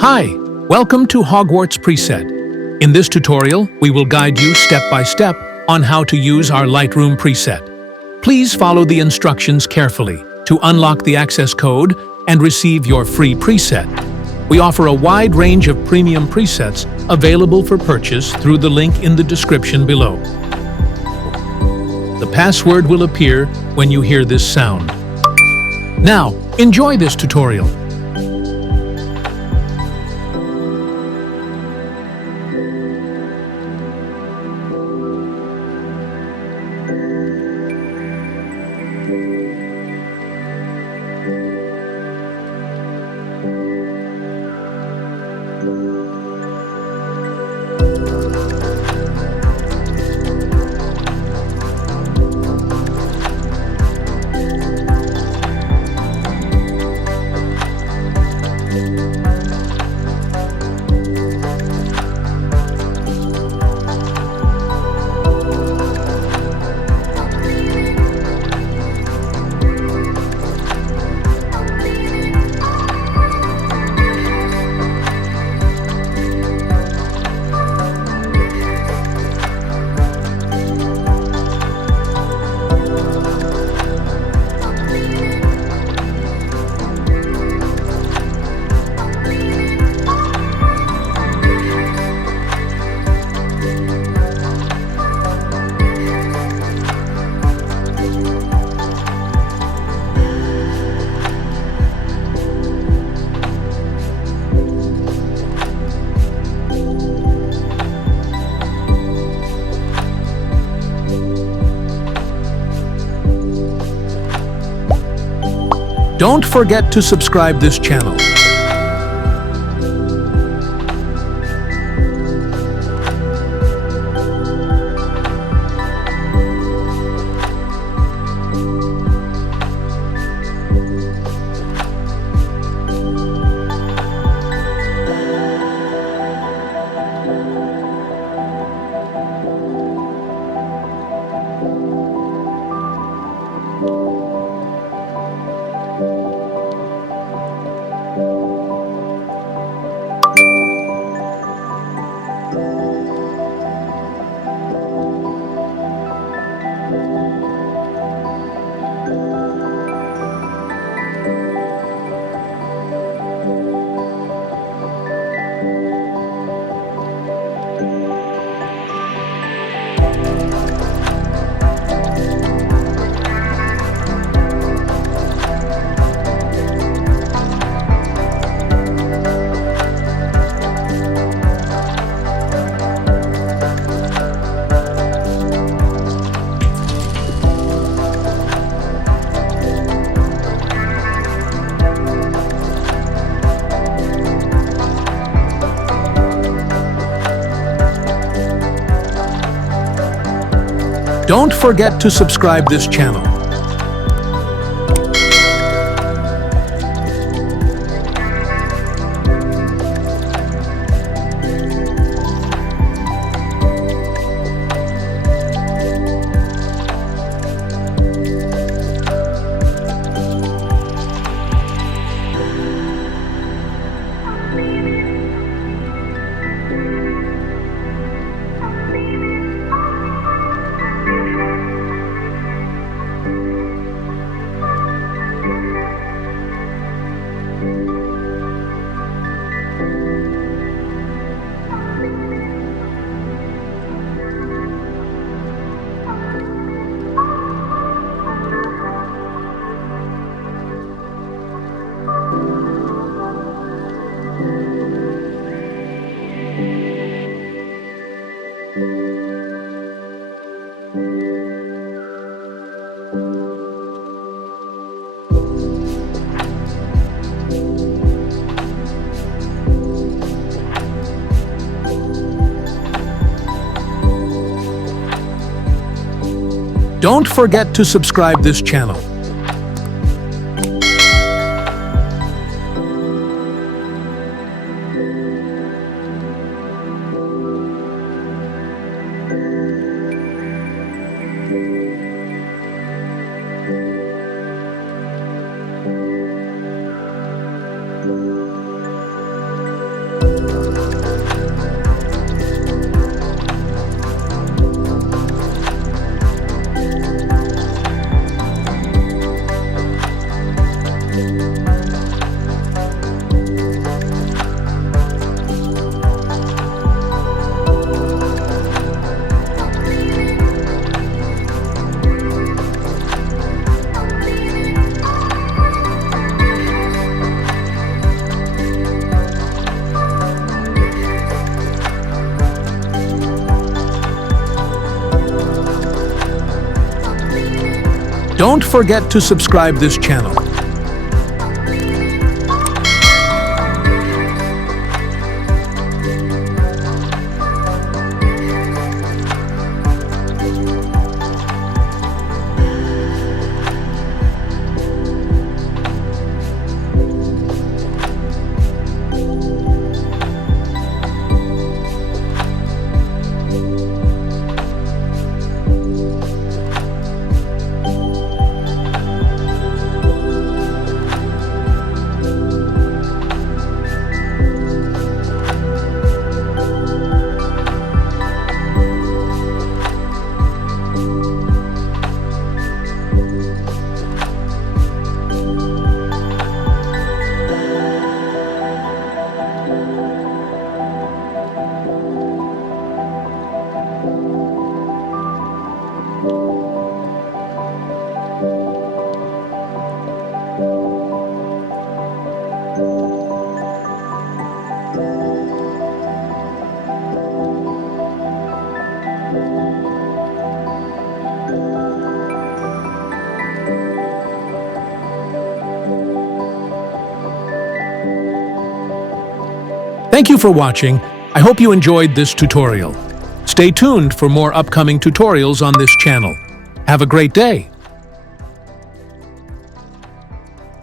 Hi, welcome to 𝗬𝗢𝗡. In this tutorial, we will guide you step by step on how to use our Lightroom preset. Please follow the instructions carefully to unlock the access code and receive your free preset. We offer a wide range of premium presets available for purchase through the link in the description below. The password will appear when you hear this sound. Now, enjoy this tutorial. Don't forget to subscribe this channel. Don't forget to subscribe this channel. Don't forget to subscribe this channel. Don't forget to subscribe this channel. Thank you for watching. I hope you enjoyed this tutorial. Stay tuned for more upcoming tutorials on this channel. Have a great day.